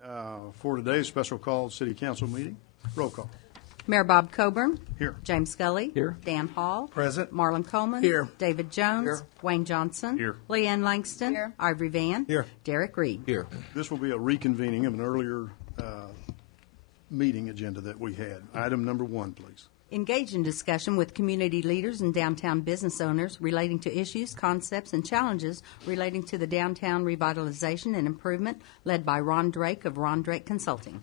For today's special call city council meeting. Roll call. Mayor Bob Coburn. Here. James Scully. Here. Dan Hall. Present. Marlon Coleman. Here. David Jones. Here. Wayne Johnson. Here. Leanne Langston. Here. Ivory Van. Here. Derek Reed. Here. This will be a reconvening of an earlier meeting agenda that we had. Item number 1, please. Engage in discussion with community leaders and downtown business owners relating to issues, concepts, and challenges relating to the downtown revitalization and improvement, led by Ron Drake of Ron Drake Consulting.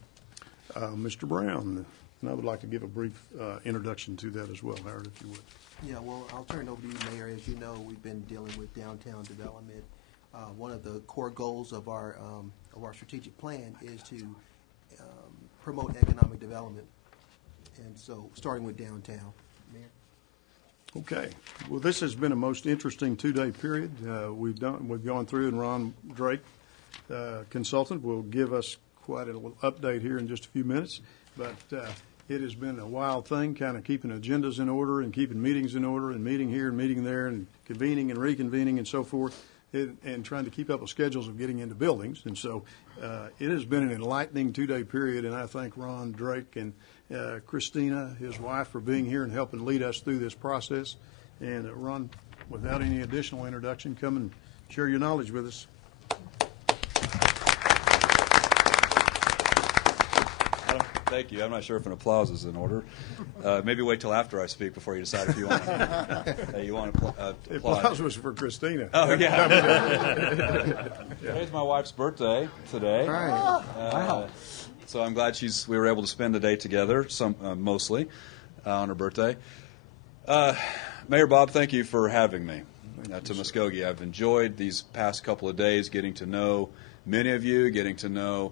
Mr. Brown, and I would like to give a brief introduction to that as well, Howard, if you would. Yeah, well, I'll turn it over to you, Mayor. As you know, we've been dealing with downtown development. One of the core goals of our strategic plan is to promote economic development, and so starting with downtown. Mayor? Okay. Well, this has been a most interesting 2-day period. We've gone through, and Ron Drake, consultant, will give us quite a little update here in just a few minutes. But it has been a wild thing, kind of keeping agendas in order and keeping meetings in order and meeting here and meeting there and convening and reconvening and so forth, and trying to keep up with schedules of getting into buildings. And so it has been an enlightening 2-day period, and I thank Ron Drake and Christina, his wife, for being here and helping lead us through this process. And Ron, without any additional introduction, come and share your knowledge with us. Thank you. I'm not sure if an applause is in order. Maybe wait till after I speak before you decide if you want to applaud. The applause was for Christina. Oh, yeah. Today's my wife's birthday today. Right. Wow. So I'm glad we were able to spend the day together, mostly, on her birthday. Mayor Bob, thank you for having me to Muskogee. I've enjoyed these past couple of days getting to know many of you, getting to know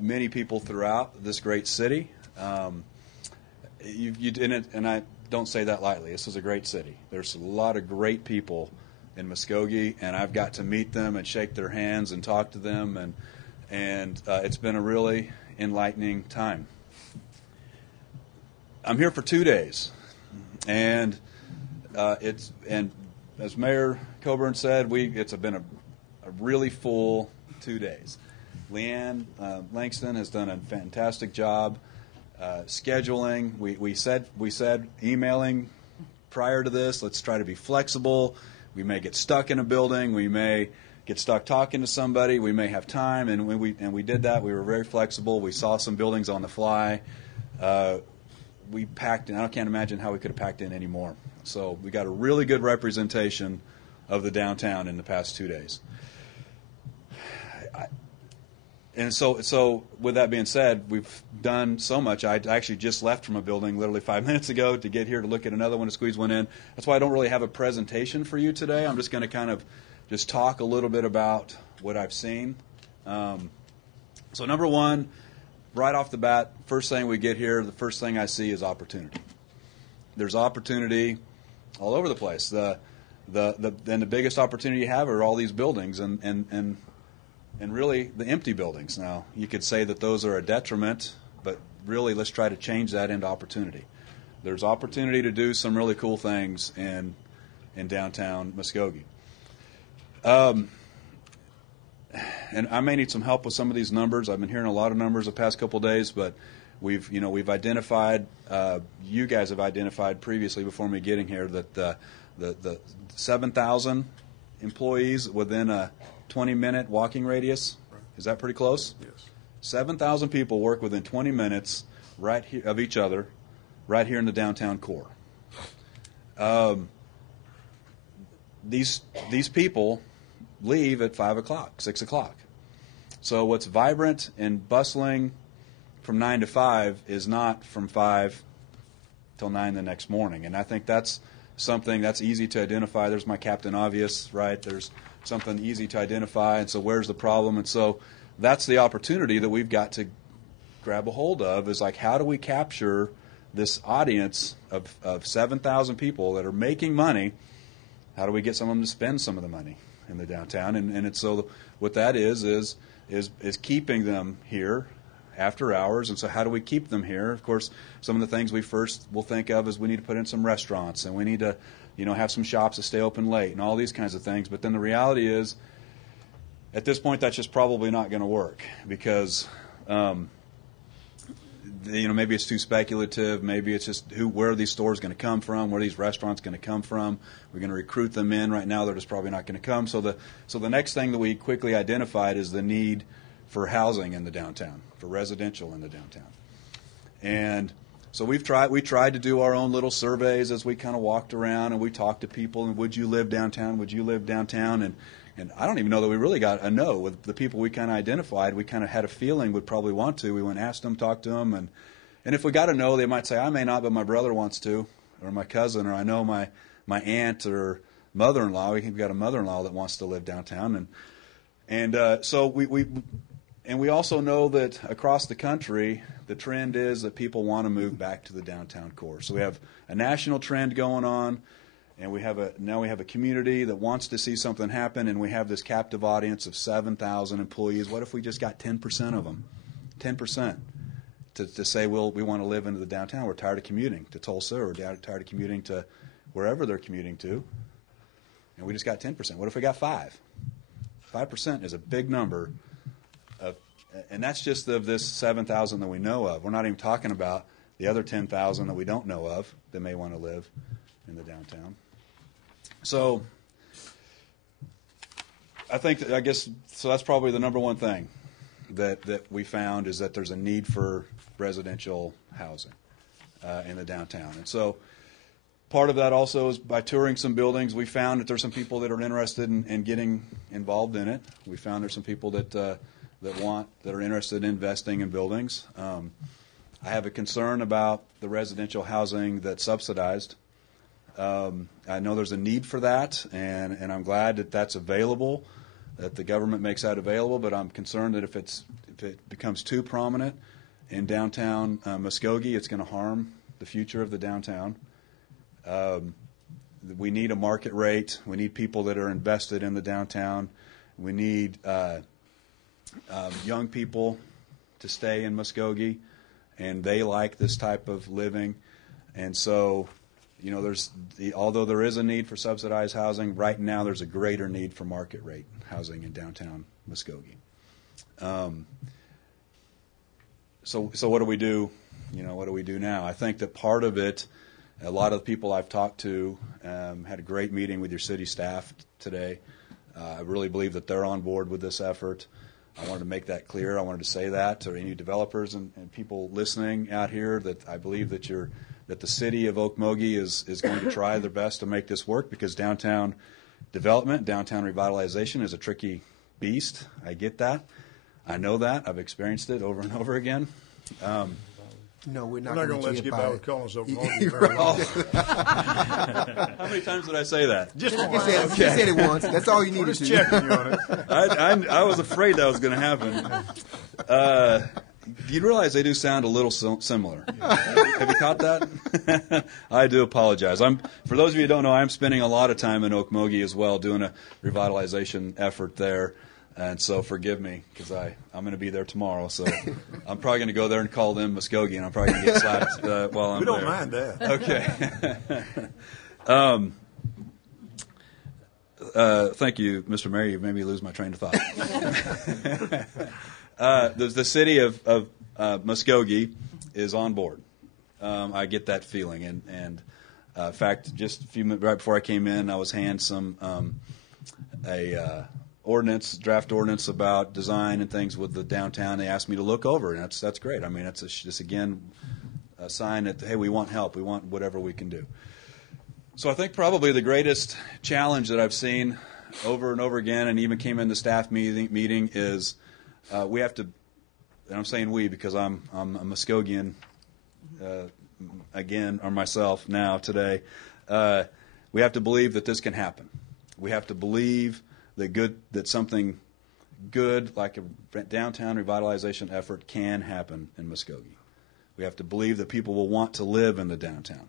many people throughout this great city. You did it, and I don't say that lightly. This is a great city. There's a lot of great people in Muskogee, and I've got to meet them and shake their hands and talk to them, and it's been a really enlightening time. I'm here for 2 days, and as Mayor Coburn said, it's been a really full 2 days. Leanne Langston has done a fantastic job scheduling. We said emailing prior to this, let's try to be flexible. We may get stuck in a building. We may get stuck talking to somebody. We may have time, and we did that. We were very flexible. We saw some buildings on the fly. We packed in. I can't imagine how we could have packed in any more. So we got a really good representation of the downtown in the past 2 days. And so with that being said, we've done so much. I actually just left from a building literally 5 minutes ago to get here to look at another one to squeeze one in. That's why I don't really have a presentation for you today. I'm just going to kind of just talk a little bit about what I've seen. So number one, right off the bat, first thing we get here, the first thing I see is opportunity. There's opportunity all over the place. And the biggest opportunity you have are all these buildings and really the empty buildings. Now, you could say that those are a detriment, but really let's try to change that into opportunity. There's opportunity to do some really cool things in downtown Muskogee. And I may need some help with some of these numbers. I've been hearing a lot of numbers the past couple of days, but we've identified, you guys have identified previously before me getting here that the 7,000 employees within a 20-minute walking radius. Is that pretty close? Yes. 7,000 people work within 20 minutes right here of each other, right here in the downtown core. These people leave at 5 o'clock, 6 o'clock. So what's vibrant and bustling from 9 to 5 is not from 5 till 9 the next morning. And I think that's something that's easy to identify. There's my Captain Obvious, right? There's something easy to identify, and so where's the problem? And so that's the opportunity that we've got to grab a hold of, is like, how do we capture this audience of 7,000 people that are making money? How do we get some of them to spend some of the money in the downtown? And it's, so what that is keeping them here after hours. And so how do we keep them here? Of course, some of the things we first will think of is we need to put in some restaurants, and we need to have some shops that stay open late and all these kinds of things. But then the reality is, at this point, that's just probably not going to work, because Maybe it's too speculative. Maybe it's just where are these stores going to come from? Where are these restaurants going to come from? We're going to recruit them in. Right now, they're just probably not going to come. So the next thing that we quickly identified is the need for housing in the downtown, for residential in the downtown. And so we tried to do our own little surveys as we kind of walked around, and we talked to people. And would you live downtown? Would you live downtown? And I don't even know that we really got a no. With the people we kind of identified, we kind of had a feeling would probably want to. We went and asked them, talked to them, and if we got a no, they might say, I may not, but my brother wants to, or my cousin, or I know my aunt or mother-in-law. We've got a mother-in-law that wants to live downtown, so we also know that across the country, the trend is that people want to move back to the downtown core. So we have a national trend going on. And now we have a community that wants to see something happen, and we have this captive audience of 7,000 employees. What if we just got 10% of them, 10%, to say, well, we want to live into the downtown. We're tired of commuting to Tulsa, or tired of commuting to wherever they're commuting to, and we just got 10%. What if we got 5%? 5% is a big number, and that's just of this 7,000 that we know of. We're not even talking about the other 10,000 that we don't know of that may want to live in the downtown. So I guess that's probably the number one thing that we found, is that there's a need for residential housing in the downtown. And so part of that also is by touring some buildings, we found that there's some people that are interested in getting involved in it. We found there's some people that are interested in investing in buildings. I have a concern about the residential housing that's subsidized. I know there's a need for that, and I'm glad that that's available, that the government makes that available, but I'm concerned that if it becomes too prominent in downtown Muskogee, it's going to harm the future of the downtown. We need a market rate. We need people that are invested in the downtown. We need young people to stay in Muskogee, and they like this type of living. And so, although there is a need for subsidized housing, right now there's a greater need for market rate housing in downtown Muskogee. So what do we do? What do we do now? I think that part of it, a lot of the people I've talked to had a great meeting with your city staff today. I really believe that they're on board with this effort. I wanted to make that clear. I wanted to say that to any developers and people listening out here, that I believe that the city of Okmulgee is going to try their best to make this work, because downtown development, downtown revitalization is a tricky beast. I get that. I know that. I've experienced it over and over again. No, we're not going to let you get by with calling us Okmulgee very long. How many times did I say that? Just once. You said it once. That's all you needed Just to. checking you on it. I was afraid that was going to happen. You realize they do sound a little similar. Have you caught that? I do apologize. For those of you who don't know, I'm spending a lot of time in Okmulgee as well, doing a revitalization effort there. And so forgive me, because I'm going to be there tomorrow. So I'm probably going to go there and call them Muskogee, and I'm probably going to get slapped while I'm there. We don't mind that. Okay. Thank you, Mr. Mayor. You made me lose my train of thought. The city of Muskogee is on board. I get that feeling, and in fact, just a few minutes right before I came in, I was handed some draft ordinance about design and things with the downtown. They asked me to look over, and that's great. I mean, that's just again a sign that, hey, we want help. We want whatever we can do. So I think probably the greatest challenge that I've seen over and over again, and even came in the staff meeting is we have to, and I'm saying we because I'm a Muskogean again, or myself now today. We have to believe that this can happen. We have to believe that something good like a downtown revitalization effort can happen in Muskogee. We have to believe that people will want to live in the downtown.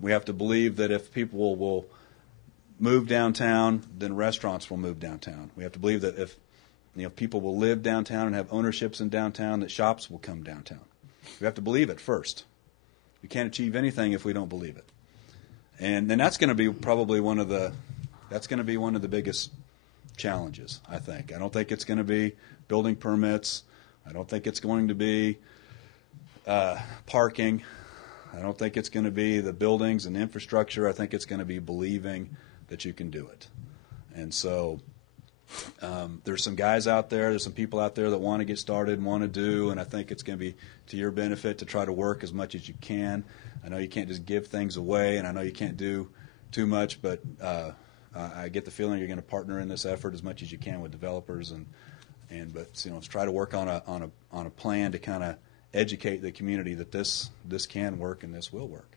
We have to believe that if people will move downtown, then restaurants will move downtown. We have to believe that if people will live downtown and have ownerships in downtown, that shops will come downtown. We have to believe it first. We can't achieve anything if we don't believe it. And that's going to be probably one of the biggest challenges, I think. I don't think it's going to be building permits. I don't think it's going to be parking. I don't think it's going to be the buildings and infrastructure. I think it's going to be believing that you can do it. And so there's some guys out there, there's some people out there that want to get started and want to do, and I think it's going to be to your benefit to try to work as much as you can. I know you can't just give things away, and I know you can't do too much, but I get the feeling you're going to partner in this effort as much as you can with developers, but let's try to work on a plan to kind of educate the community that this can work and this will work.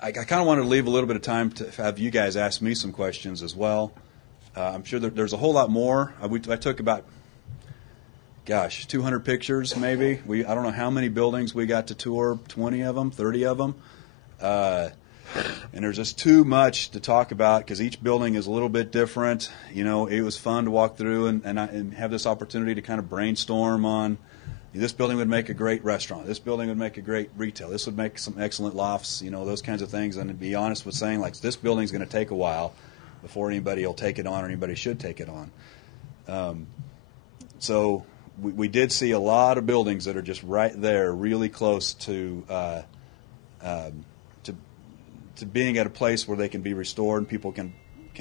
I kind of wanted to leave a little bit of time to have you guys ask me some questions as well. I'm sure that there's a whole lot more. I took about, 200 pictures maybe. I don't know how many buildings we got to tour, 20 of them, 30 of them. And there's just too much to talk about because each building is a little bit different. It was fun to walk through and have this opportunity to kind of brainstorm on this building would make a great restaurant. This building would make a great retail. This would make some excellent lofts, those kinds of things. And to be honest with saying, like, this building's going to take a while before anybody will take it on or anybody should take it on. So we did see a lot of buildings that are just right there, really close to being at a place where they can be restored and people can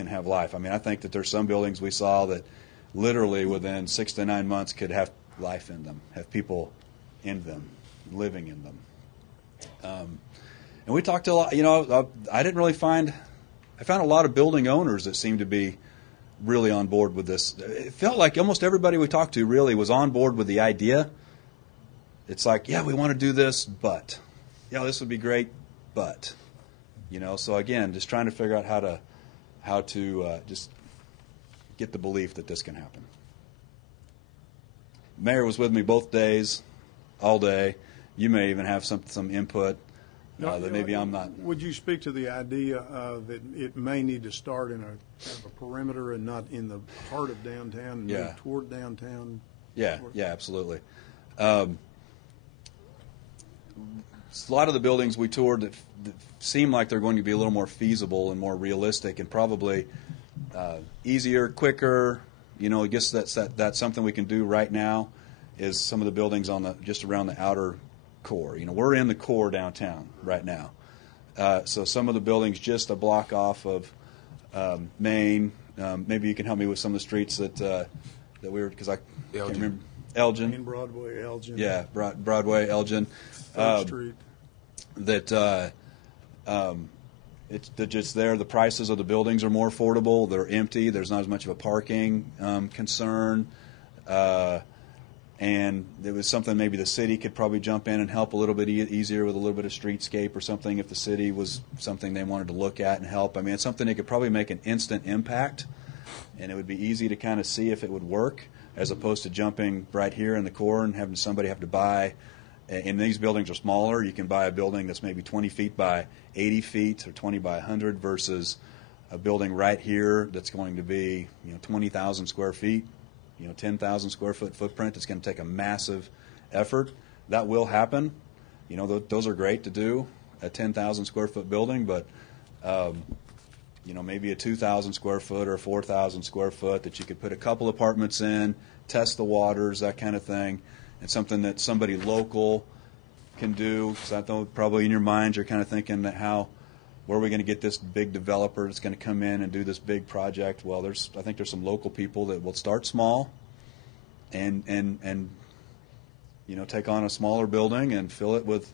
have life. I mean, I think that there's some buildings we saw that literally within 6 to 9 months could have life in them, have people in them, living in them. And we talked a lot, I found a lot of building owners that seemed to be really on board with this. It felt like almost everybody we talked to really was on board with the idea. It's like, yeah, we want to do this, but, this would be great, but, so again, just trying to figure out how to just get the belief that this can happen. Mayor was with me both days, all day. You may even have some input that maybe I'm not. Would you speak to the idea that it may need to start in a perimeter and not in the heart of downtown and move toward downtown? Yeah, absolutely. A lot of the buildings we toured that seem like they're going to be a little more feasible and more realistic and probably easier, quicker. I guess that's something we can do right now is some of the buildings just around the outer core. We're in the core downtown right now. So some of the buildings just a block off of Main. Maybe you can help me with some of the streets that we were, because I can't remember. Elgin. Main, Broadway, Elgin. Yeah, Broadway, Elgin. 3rd Street. It's just there. The prices of the buildings are more affordable. They're empty. There's not as much of a parking concern. And it was something maybe the city could probably jump in and help a little bit easier with a little bit of streetscape or something if the city was something they wanted to look at and help. I mean, it's something that could probably make an instant impact, and it would be easy to kind of see if it would work as opposed to jumping right here in the core and having somebody have to buy. And these buildings are smaller. You can buy a building that's maybe 20 feet by 80 feet or 20 by 100 versus a building right here that's going to be 20,000 square feet, 10,000 square foot footprint. It's going to take a massive effort. That will happen. Those are great to do, a 10,000 square foot building, but maybe a 2,000 square foot or a 4,000 square foot that you could put a couple apartments in, test the waters, that kind of thing. It's something that somebody local can do. Because I know probably in your minds you're kind of thinking that where are we going to get this big developer that's going to come in and do this big project? Well, I think there's some local people that will start small and take on a smaller building and fill it with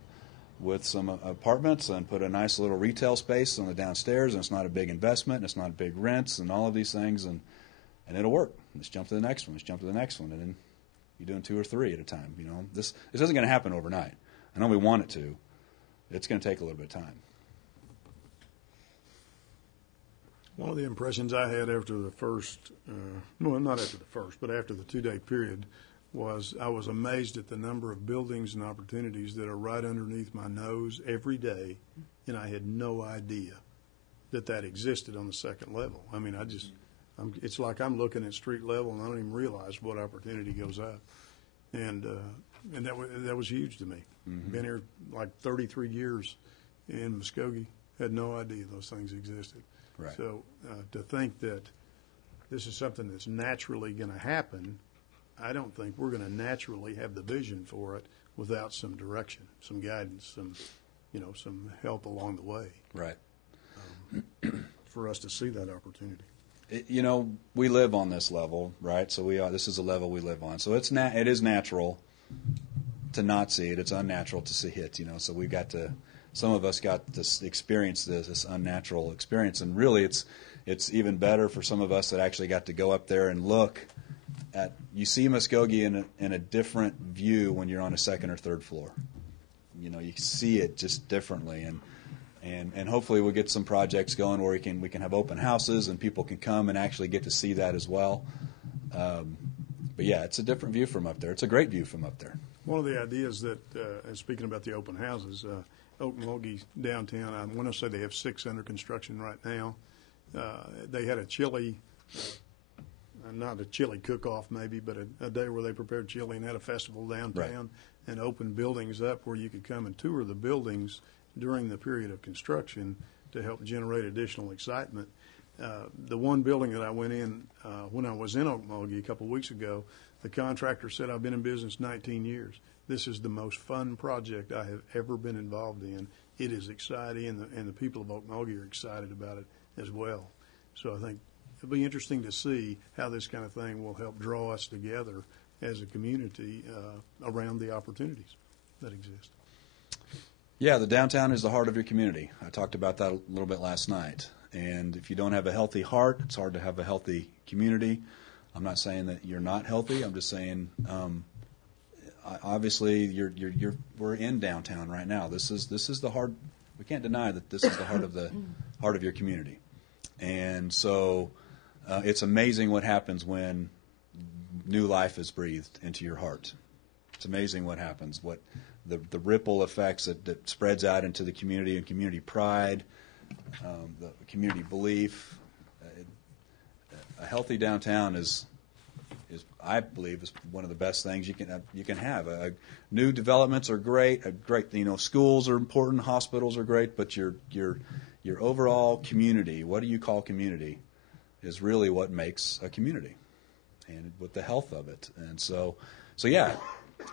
some apartments and put a nice little retail space on the downstairs, and it's not a big investment, and it's not big rents and all of these things, and it'll work. Let's jump to the next one. Let's jump to the next one, and then you're doing 2 or 3 at a time. This isn't going to happen overnight. I know we want it to. It's going to take a little bit of time. One of the impressions I had after the first, not after the first, but after the 2-day period, was I was amazed at the number of buildings and opportunities that are right underneath my nose every day, and I had no idea that existed on the second level. I mean, it's like I'm looking at street level and I don't even realize what opportunity goes up, and that was huge to me. Mm-hmm. Been here like 33 years in Muskogee, had no idea those things existed. Right. So to think that this is something that's naturally going to happen. I don't think we're going to naturally have the vision for it without some direction, some guidance, some help along the way. Right. For us to see that opportunity. We live on this level, right? So this is a level we live on. So it is natural to not see it. It's unnatural to see it, So some of us got to experience this unnatural experience. And really it's even better for some of us that actually got to go up there and look at, you see Muskogee in a different view when you're on a second or third floor. You see it just differently. And hopefully we'll get some projects going where we can have open houses and people can come and actually get to see that as well. But yeah, it's a different view from up there. It's a great view from up there. One of the ideas that, and speaking about the open houses, Okmulgee downtown, I want to say they have 6 under construction right now. They had a chili, not a chili cook-off maybe, but a day where they prepared chili and had a festival downtown and opened buildings up where you could come and tour the buildings during the period of construction to help generate additional excitement. The one building that I went in when I was in Okmulgee a couple of weeks ago, the contractor said, I've been in business 19 years. This is the most fun project I have ever been involved in. It is exciting, and the people of Okmulgee are excited about it as well. So I think it'll be interesting to see how this kind of thing will help draw us together as a community around the opportunities that exist. Yeah, the downtown is the heart of your community. I talked about that a little bit last night. And if you don't have a healthy heart, it's hard to have a healthy community. I'm not saying that you're not healthy. I'm just saying, obviously, we're in downtown right now. This is the heart. We can't deny that this is the heart of your community. And so, it's amazing what happens when new life is breathed into your heart. It's amazing what happens. The ripple effects that spreads out into the community and community pride, the community belief. A healthy downtown is I believe is one of the best things you can have. New developments are great. Schools are important, hospitals are great, but your overall community, what do you call community, is really what makes a community, and with the health of it. And so yeah.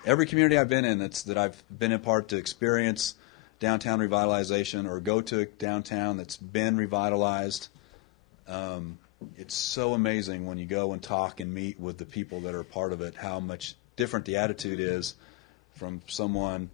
Every community I've been in that I've been a part to experience downtown revitalization or go to a downtown that's been revitalized, it's so amazing when you go and talk and meet with the people that are a part of it, how much different the attitude is from someone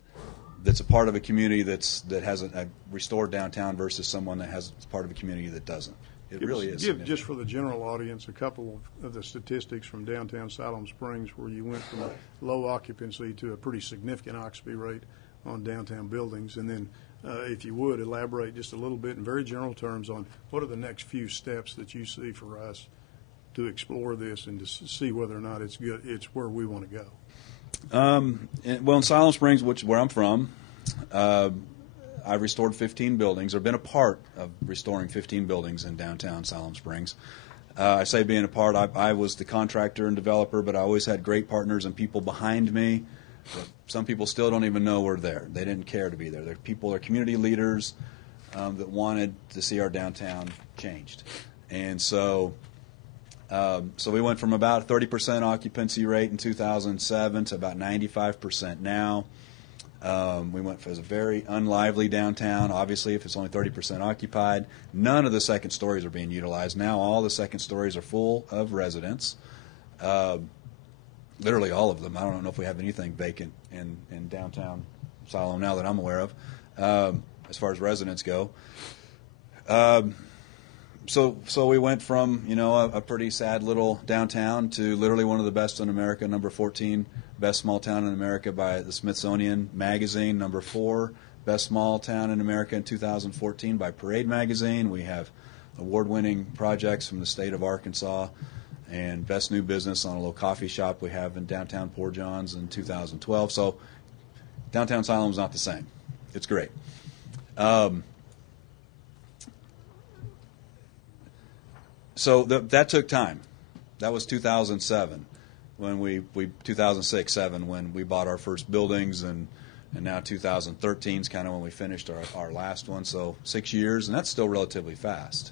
that's a part of a community that has a restored downtown versus someone that has part of a community that doesn't. It really is. Give just for the general audience a couple of the statistics from downtown Siloam Springs, where you went from a low occupancy to a pretty significant occupancy rate on downtown buildings. And then, if you would, elaborate just a little bit in very general terms on what are the next few steps that you see for us to explore this and to see whether or not it's good, it's where we want to go. Well, in Siloam Springs, where I'm from, I've restored 15 buildings, or been a part of restoring 15 buildings in downtown Siloam Springs. I say being a part, I was the contractor and developer, but I always had great partners and people behind me. Some people still don't even know we're there. They didn't care to be there. They're community leaders that wanted to see our downtown changed. And so we went from about a 30% occupancy rate in 2007 to about 95% now. We went as a very unlively downtown. Obviously, if it's only 30% occupied, none of the second stories are being utilized. Now all the second stories are full of residents. Literally all of them. I don't know if we have anything vacant in downtown Siloam now that I'm aware of, as far as residents go. So we went from a pretty sad little downtown to literally one of the best in America, number 14. Best small town in America by the Smithsonian Magazine, number 4. Best small town in America in 2014 by Parade Magazine. We have award-winning projects from the state of Arkansas, and best new business on a little coffee shop we have in downtown Port Johns in 2012. So downtown Siloam's not the same. It's great. So that took time. That was 2007. When we 2006-07 when we bought our first buildings, and now 2013 is kind of when we finished our last one. So 6 years, and that's still relatively fast.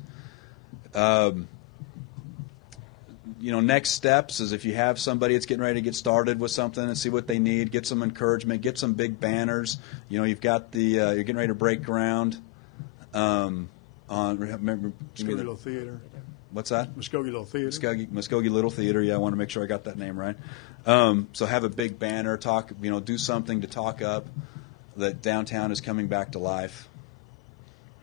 next steps is if you have somebody that's getting ready to get started with something and see what they need, get some encouragement, get some big banners. You've got you're getting ready to break ground on. Remember, Muskogee Little Theater. What's that? Muskogee Little Theater. Muskogee Little Theater. Yeah, I want to make sure I got that name right. So have a big banner, do something to talk up that downtown is coming back to life.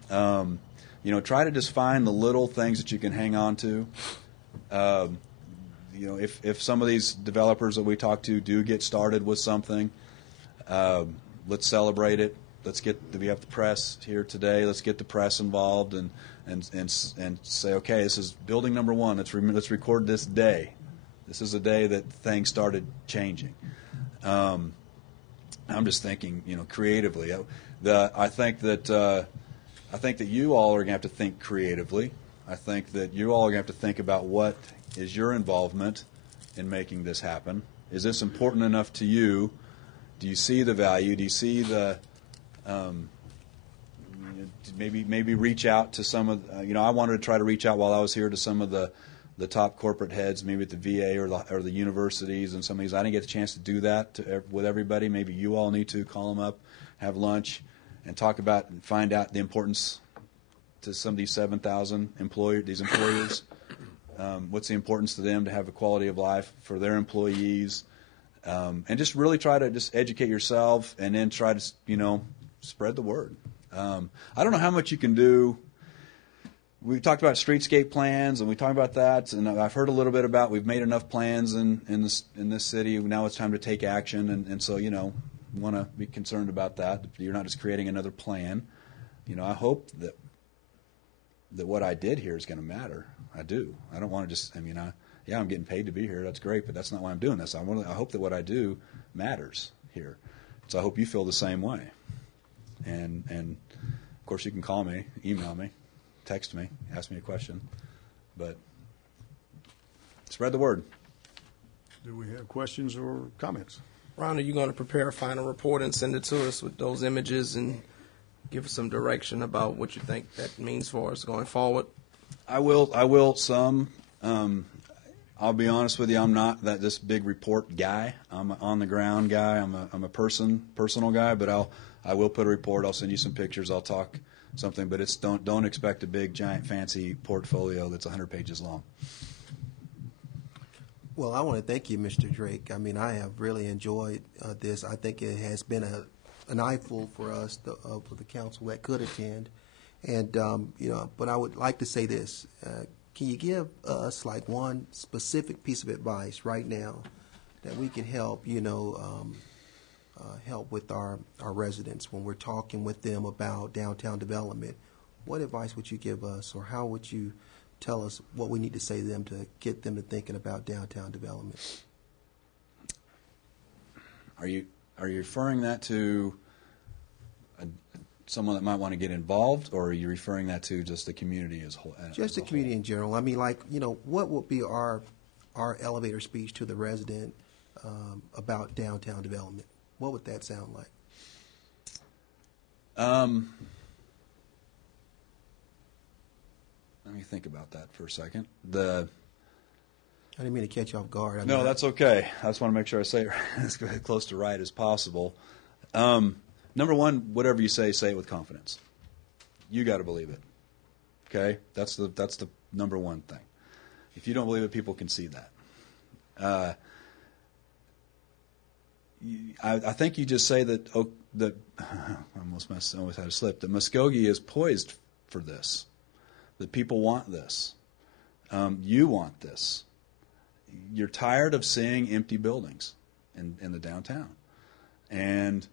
Try to just find the little things that you can hang on to. If some of these developers that we talk to do get started with something, let's celebrate it. We have the press here today. Let's get the press involved and say, okay, this is building number one. Let's record this day. This is a day that things started changing. I'm just thinking, creatively. I think that you all are going to have to think creatively. I think that you all are going to have to think about what is your involvement in making this happen. Is this important enough to you? Do you see the value? Do you see the maybe reach out to some of I wanted to try to reach out while I was here to some of the top corporate heads, maybe at the VA or the universities and some of these. I didn't get a chance to do that with everybody. Maybe you all need to call them up, have lunch, and talk about and find out the importance to some of these 7,000 employers. What's the importance to them to have a quality of life for their employees, and just really try to just educate yourself and then try to spread the word. I don't know how much you can do. We talked about streetscape plans, and we talked about that, and I've heard a little bit about we've made enough plans in this city. Now it's time to take action, and so you want to be concerned about that. You're not just creating another plan. I hope that what I did here is going to matter. I do. I don't want to just. I'm getting paid to be here. That's great, but that's not why I'm doing this. I hope that what I do matters here. So I hope you feel the same way. And of course you can call me, email me, text me, ask me a question, but spread the word. Do we have questions or comments? Ron, are you going to prepare a final report and send it to us with those images and give us some direction about what you think that means for us going forward? I will some. I'll be honest with you. I'm not this big report guy. I'm an on the ground guy. I'm a personal guy. But I will put a report. I'll send you some pictures. I'll talk something. But don't expect a big giant fancy portfolio that's 100 pages long. Well, I want to thank you, Mr. Drake. I have really enjoyed this. I think it has been an eyeful for us, for the council that could attend. And but I would like to say this. Can you give us one specific piece of advice right now that we can help, help with our residents when we're talking with them about downtown development? What advice would you give us, or how would you tell us what we need to say to them to get them to thinking about downtown development? Are you referring that to someone that might want to get involved, or are you referring that to just the community as a whole? Just the community in general. What would be our elevator speech to the resident about downtown development? What would that sound like? Let me think about that for a second. I didn't mean to catch you off guard. No, that's okay. I just want to make sure I say it as close to right as possible. Number one, whatever you say it with confidence. You got to believe it. Okay, that's the number one thing. If you don't believe it, people can see that. I think you just say that I almost had a slip. That Muskogee is poised for this. That people want this. You want this. You're tired of seeing empty buildings in the downtown, and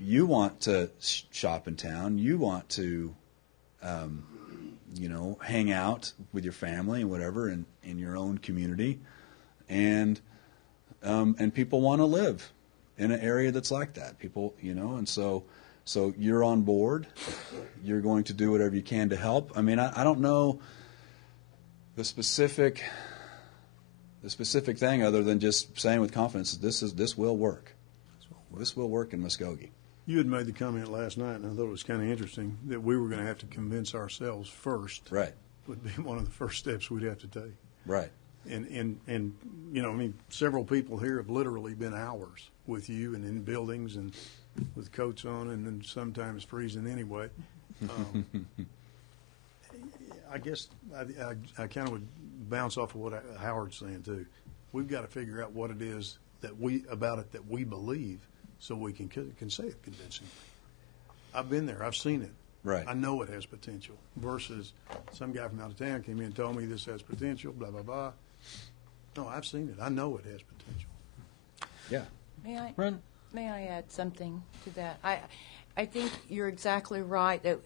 you want to shop in town. You want to, hang out with your family and whatever in your own community, and people want to live in an area that's like that. People, and so you're on board. You're going to do whatever you can to help. I don't know the specific thing other than just saying with confidence that this will work. This will work in Muskogee. You had made the comment last night, and I thought it was kind of interesting, that we were going to have to convince ourselves first. Right. Would be one of the first steps we'd have to take. Right. And you know, I mean, several people here have literally been hours with you and in buildings and with coats on and then sometimes freezing anyway. I guess I kind of would bounce off of what Howard's saying too. We've got to figure out what it is that we believe, so we can say it convincingly. I've been there. I've seen it. Right. I know it has potential. Versus some guy from out of town came in and told me this has potential. Blah blah blah. No, I've seen it. I know it has potential. Yeah. May I add something to that? I think you're exactly right that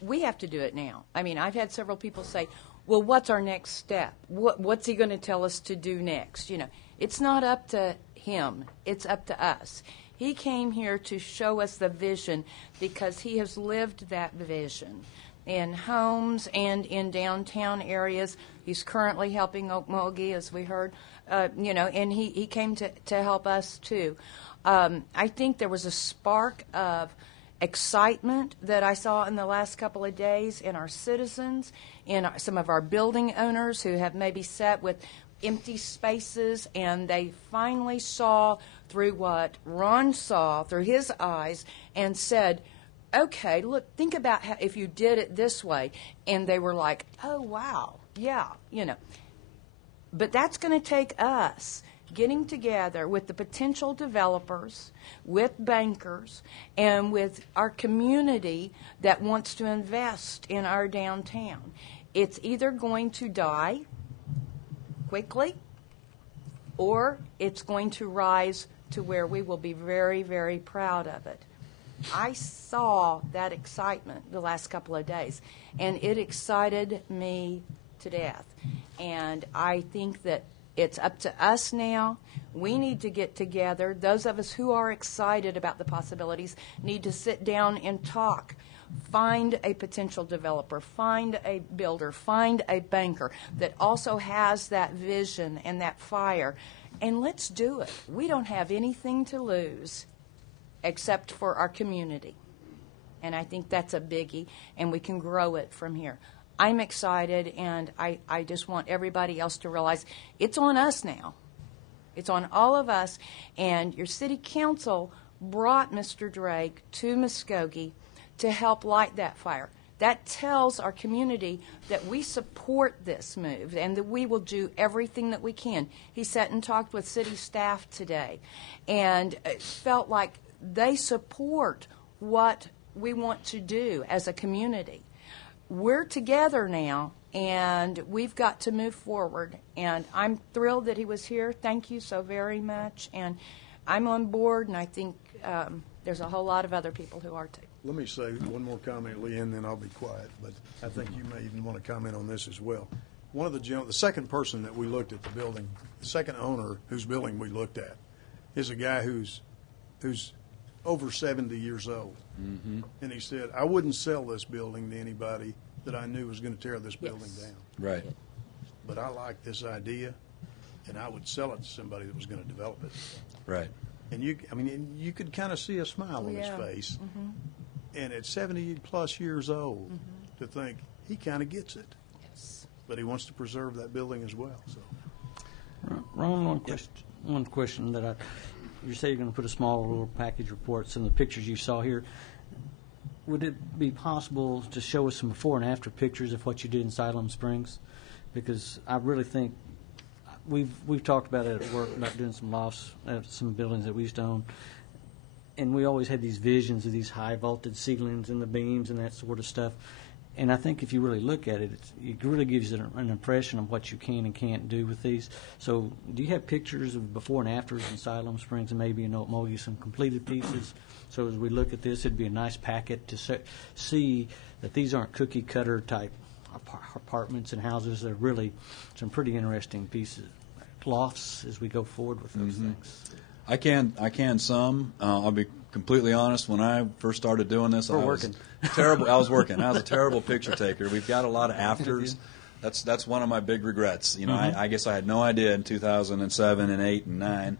we have to do it now. I mean, I've had several people say, well, what's our next step? What's he going to tell us to do next? You know, it's not up to him. It's up to us. He came here to show us the vision because he has lived that vision in homes and in downtown areas. He's currently helping Muskogee, as we heard, and he came to help us too. I think there was a spark of excitement that I saw in the last couple of days in our citizens, in some of our building owners who have maybe sat with empty spaces, and they finally saw through what Ron saw through his eyes and said, okay, look, think about how if you did it this way. And they were like, oh, wow, yeah, you know. But that's going to take us getting together with the potential developers, with bankers, and with our community that wants to invest in our downtown. It's either going to die quickly, or it's going to rise to where we will be very, very proud of it. I saw that excitement the last couple of days, and it excited me to death. And I think that it's up to us now. We need to get together. Those of us who are excited about the possibilities need to sit down and talk. Find a potential developer, find a builder, find a banker that also has that vision and that fire, and let's do it. We don't have anything to lose except for our community, and I think that's a biggie, and we can grow it from here. I'm excited, and I just want everybody else to realize it's on us now. It's on all of us, and your city council brought Mr. Drake to Muskogee to help light that fire. That tells our community that we support this move and that we will do everything that we can. He sat and talked with city staff today, and it felt like they support what we want to do as a community. We're together now, and we've got to move forward, and I'm thrilled that he was here. Thank you so very much, and I'm on board, and I think there's a whole lot of other people who are too. Let me say one more comment, Lee, and then I'll be quiet. But I think you may even want to comment on this as well. One of the second person that we looked at the building, the second owner whose building we looked at, is a guy who's over 70 years old. Mm-hmm. And he said, I wouldn't sell this building to anybody that I knew was going to tear this building down. Right. But I like this idea, and I would sell it to somebody that was going to develop it. Right. And you could kind of see a smile on his face. Mm-hmm. And at 70-plus years old, to think he kind of gets it. Yes. But he wants to preserve that building as well. So, Ron, one question that you say you're going to put a small little package report, some of the pictures you saw here. Would it be possible to show us some before and after pictures of what you did in Siloam Springs? Because I really think we've talked about it at work, about doing some lofts at some buildings that we used to own. And we always had these visions of these high vaulted ceilings and the beams and that sort of stuff. And I think if you really look at it, it really gives you an impression of what you can and can't do with these. So do you have pictures of before and afters in Siloam Springs and maybe in Muskogee some completed pieces? So as we look at this, it'd be a nice packet to see that these aren't cookie cutter type apartments and houses. They're really some pretty interesting pieces, lofts as we go forward with those things. I can some. I'll be completely honest. When I first started doing this, I was terrible. I was working. I was a terrible picture taker. We've got a lot of afters. That's one of my big regrets. You know, I guess I had no idea in 2007 and 8 and 9,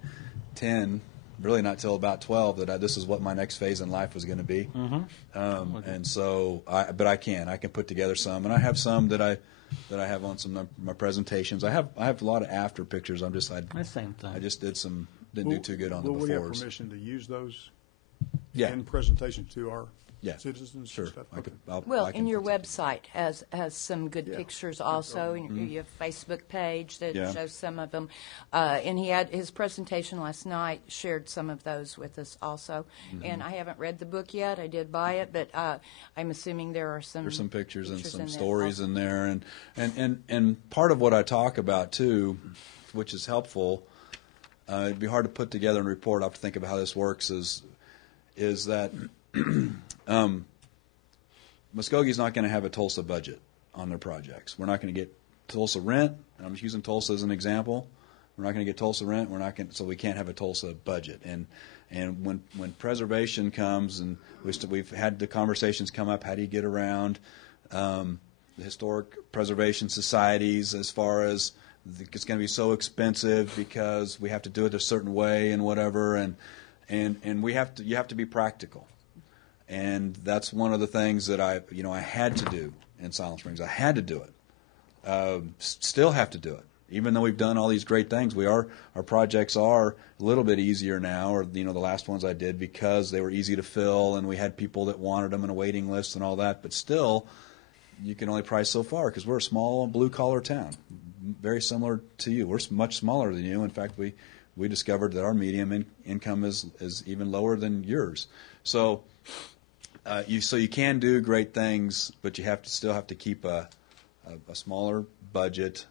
10 really not till about 12 that this is what my next phase in life was going to be. And so, but I can put together some, and I have some that I have on some of my presentations. I have a lot of after pictures. The same thing. I just didn't do too good on the befores. Will we have permission to use those Yeah. in presentation to our Yeah. citizens Sure. and stuff? I could, Well, I can and your put website has some good Yeah. pictures also. And you have a Facebook page that Yeah. shows some of them. And he had his presentation last night, shared some of those with us also. And I haven't read the book yet. I did buy it, but I'm assuming there are some There's some pictures and some in there stories also. in there, and part of what I talk about too, which is helpful. It'd be hard to put together and report. I have to think about how this works. Is that Muskogee's not going to have a Tulsa budget on their projects. We're not going to get Tulsa rent. And I'm just using Tulsa as an example. We're not going to get Tulsa rent. So we can't have a Tulsa budget. And when preservation comes, and we've had the conversations come up, how do you get around the historic preservation societies as far as it's going to be so expensive because we have to do it a certain way and whatever, and you have to be practical. And that's one of the things that I had to do in Silent Springs. I had to do it. Still have to do it. Even though we've done all these great things, our projects are a little bit easier now, or the last ones I did, because they were easy to fill and we had people that wanted them in a waiting list and all that. But still, you can only price so far because we're a small blue-collar town, very similar to you. We're much smaller than you. In fact, we discovered that our median income is even lower than yours. So you can do great things, but you still have to keep a smaller budget,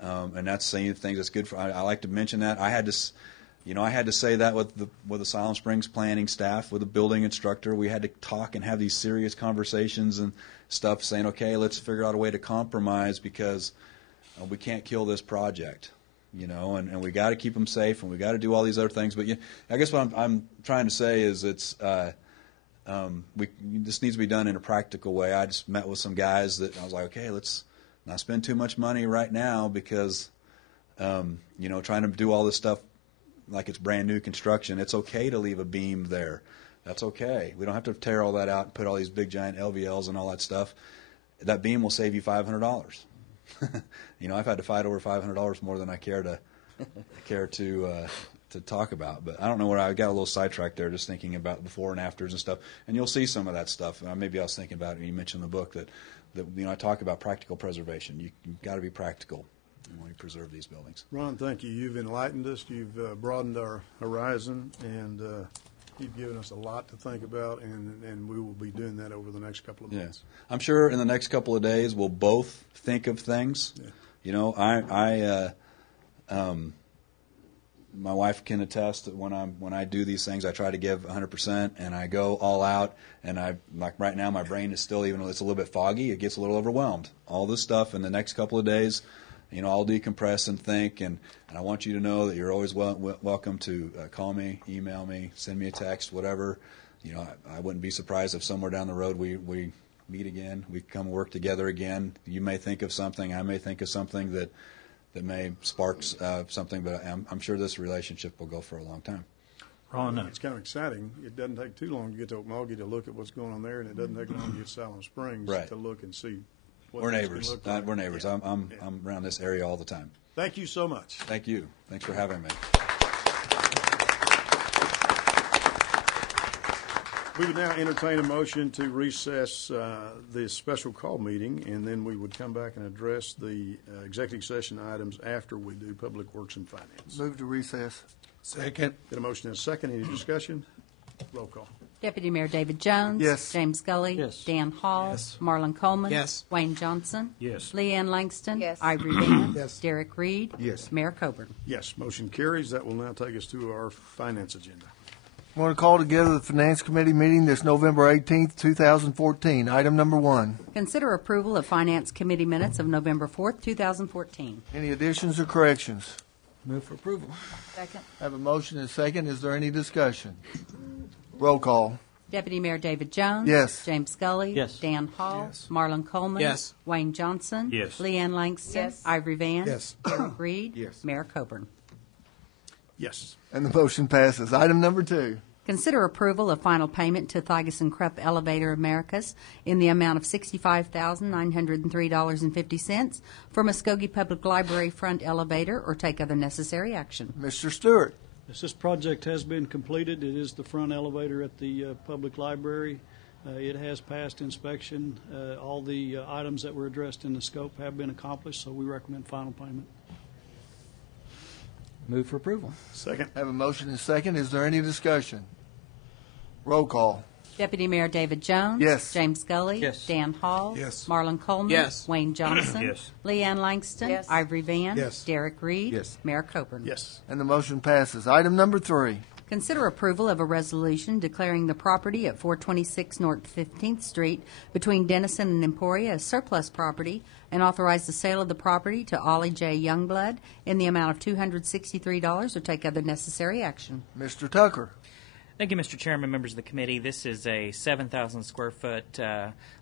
and that's saying things that's good for. I like to mention that I had to say that with the Silent Springs planning staff, with the building instructor. We had to talk and have these serious conversations and stuff, saying, okay, let's figure out a way to compromise because we can't kill this project, and we got to keep them safe, and we got to do all these other things. But I guess what I'm trying to say is this needs to be done in a practical way. I just met with some guys that I was like, okay, let's not spend too much money right now because, trying to do all this stuff like it's brand new construction. It's okay to leave a beam there. That's okay. We don't have to tear all that out and put all these big giant LVLs and all that stuff. That beam will save you $500. I've had to fight over $500 more than I care to talk about. But I don't know where I got a little sidetracked there, just thinking about before and afters and stuff. And you'll see some of that stuff. Maybe I was thinking about it when you mentioned the book that I talk about practical preservation. You've got to be practical when you preserve these buildings. Ron, thank you. You've enlightened us. You've broadened our horizon, and you've given us a lot to think about, and we will be doing that over the next couple of months. I'm sure in the next couple of days we'll both think of things. Yeah. My wife can attest that when I do these things, I try to give 100%, and I go all out. And like right now, my brain is still, even though it's a little bit foggy, it gets a little overwhelmed. All this stuff in the next couple of days, I'll decompress and think. And I want you to know that you're always welcome to call me, email me, send me a text, whatever. I wouldn't be surprised if somewhere down the road we meet again, we come work together again. You may think of something, I may think of something that may spark something, but I'm sure this relationship will go for a long time. Ron, it's kind of exciting. It doesn't take too long to get to Okmulgee to look at what's going on there, and it doesn't take long to get to Silent Springs to look and see what we're things neighbors. can look like. We're neighbors. Yeah. I'm around this area all the time. Thank you so much. Thank you. Thanks for having me. We would now entertain a motion to recess this special call meeting, and then we would come back and address the executive session items after we do Public Works and Finance. Move to recess. Second. Get a motion and a second. Any discussion? Roll call. Deputy Mayor David Jones. Yes. James Scully. Yes. Dan Hall. Yes. Marlon Coleman. Yes. Wayne Johnson. Yes. Leanne Langston. Yes. Ivory Van. Yes. Derek Reed. Yes. Mayor Coburn. Yes, motion carries. That will now take us to our finance agenda. I want to call together the Finance Committee meeting this November 18th, 2014. Item number 1. Consider approval of Finance Committee minutes of November 4th, 2014. Any additions or corrections? Move for approval. Second. I have a motion and a second. Is there any discussion? Roll call. Deputy Mayor David Jones. Yes. James Scully. Yes. Dan Hall. Yes. Marlon Coleman. Yes. Wayne Johnson. Yes. Leanne Langston. Yes. Ivory Van. Yes. Derek Reed. Yes. Mayor Coburn. Yes. And the motion passes. Item number 2. Consider approval of final payment to Thigas and Krupp Elevator Americas in the amount of $65,903.50 for Muskogee Public Library front elevator or take other necessary action. Mr. Stewart. Yes, this project has been completed. It is the front elevator at the public library. It has passed inspection. All the items that were addressed in the scope have been accomplished, so we recommend final payment. Move for approval. Second. Have a motion and second. Is there any discussion? Roll call. Deputy Mayor David Jones. Yes. James Scully. Yes. Dan Hall. Yes. Marlon Coleman. Yes. Wayne Johnson. Yes. Leanne Langston. Yes. Ivory Van. Yes. Derek Reed. Yes. Mayor Coburn. Yes. And the motion passes. Item number 3. Consider approval of a resolution declaring the property at 426 North 15th Street between Denison and Emporia as surplus property and authorize the sale of the property to Ollie J. Youngblood in the amount of $263 or take other necessary action. Mr. Tucker. Thank you, Mr. Chairman, members of the committee. This is a 7,000 square foot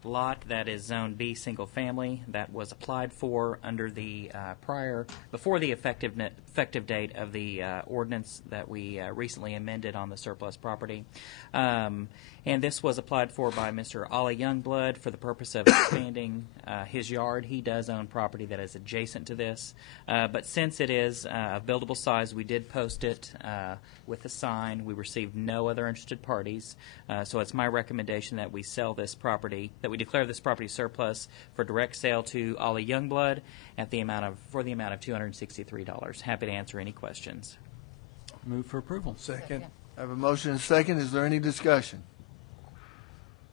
lot that is Zone B single family that was applied for under the before the effective date of the ordinance that we recently amended on the surplus property. And this was applied for by Mr. Ollie Youngblood for the purpose of expanding his yard. He does own property that is adjacent to this. But since it is of buildable size, we did post it with a sign. We received no other interested parties. So it's my recommendation that we sell this property, that we declare this property surplus for direct sale to Ollie Youngblood for the amount of $263. Happy to answer any questions. Move for approval. Second. I have a motion and second. Is there any discussion?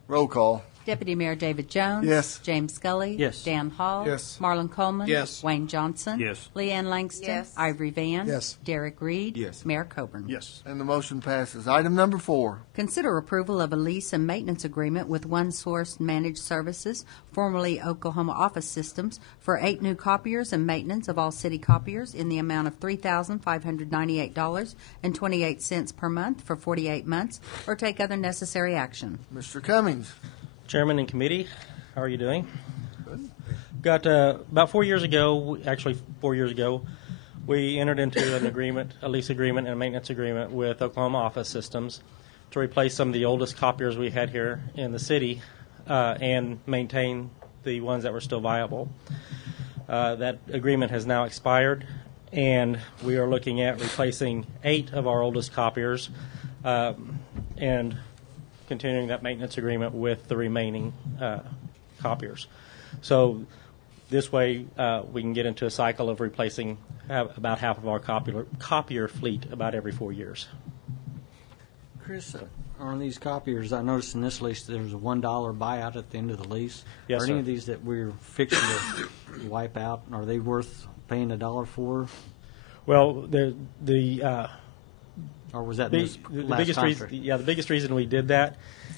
Roll call. Deputy Mayor David Jones. Yes. James Scully. Yes. Dan Hall. Yes. Marlon Coleman. Yes. Wayne Johnson. Yes. Leanne Langston. Yes. Ivory Van. Yes. Derek Reed. Yes. Mayor Coburn. Yes. And the motion passes. Item number 4. Consider approval of a lease and maintenance agreement with One Source Managed Services, formerly Oklahoma Office Systems, for 8 new copiers and maintenance of all city copiers in the amount of $3,598.28 per month for 48 months, or take other necessary action. Mr. Cummings. Chairman and committee, how are you doing? Got about 4 years ago, actually 4 years ago, we entered into an agreement, a lease agreement and a maintenance agreement with Oklahoma Office Systems to replace some of the oldest copiers we had here in the city and maintain the ones that were still viable. That agreement has now expired, and we are looking at replacing 8 of our oldest copiers and continuing that maintenance agreement with the remaining copiers. So this way we can get into a cycle of replacing about half of our copier fleet about every 4 years. Chris, on these copiers, I noticed in this lease there's a $1 buyout at the end of the lease. Yes, Are sir. any of these that we're fixing to wipe out, are they worth paying $1 for? Well, Or was that The, this the last biggest contract? reason, the biggest reason we did that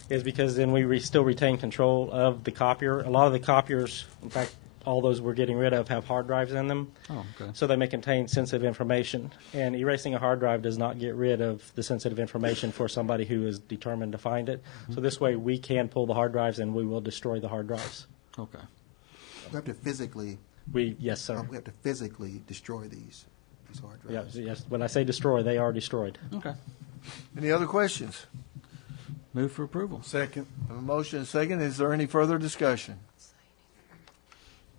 is because then we still retain control of the copier. A lot of the copiers, in fact, all those we're getting rid of have hard drives in them, Oh, okay. so they may contain sensitive information. And erasing a hard drive does not get rid of the sensitive information for somebody who is determined to find it. So this way, we can pull the hard drives and we will destroy the hard drives. Okay. We have to physically, Yes, sir. we have to physically destroy these hard drives. Yes. When I say destroy, they are destroyed. Okay. Any other questions? Move for approval. Second. I have a motion and second. Is there any further discussion?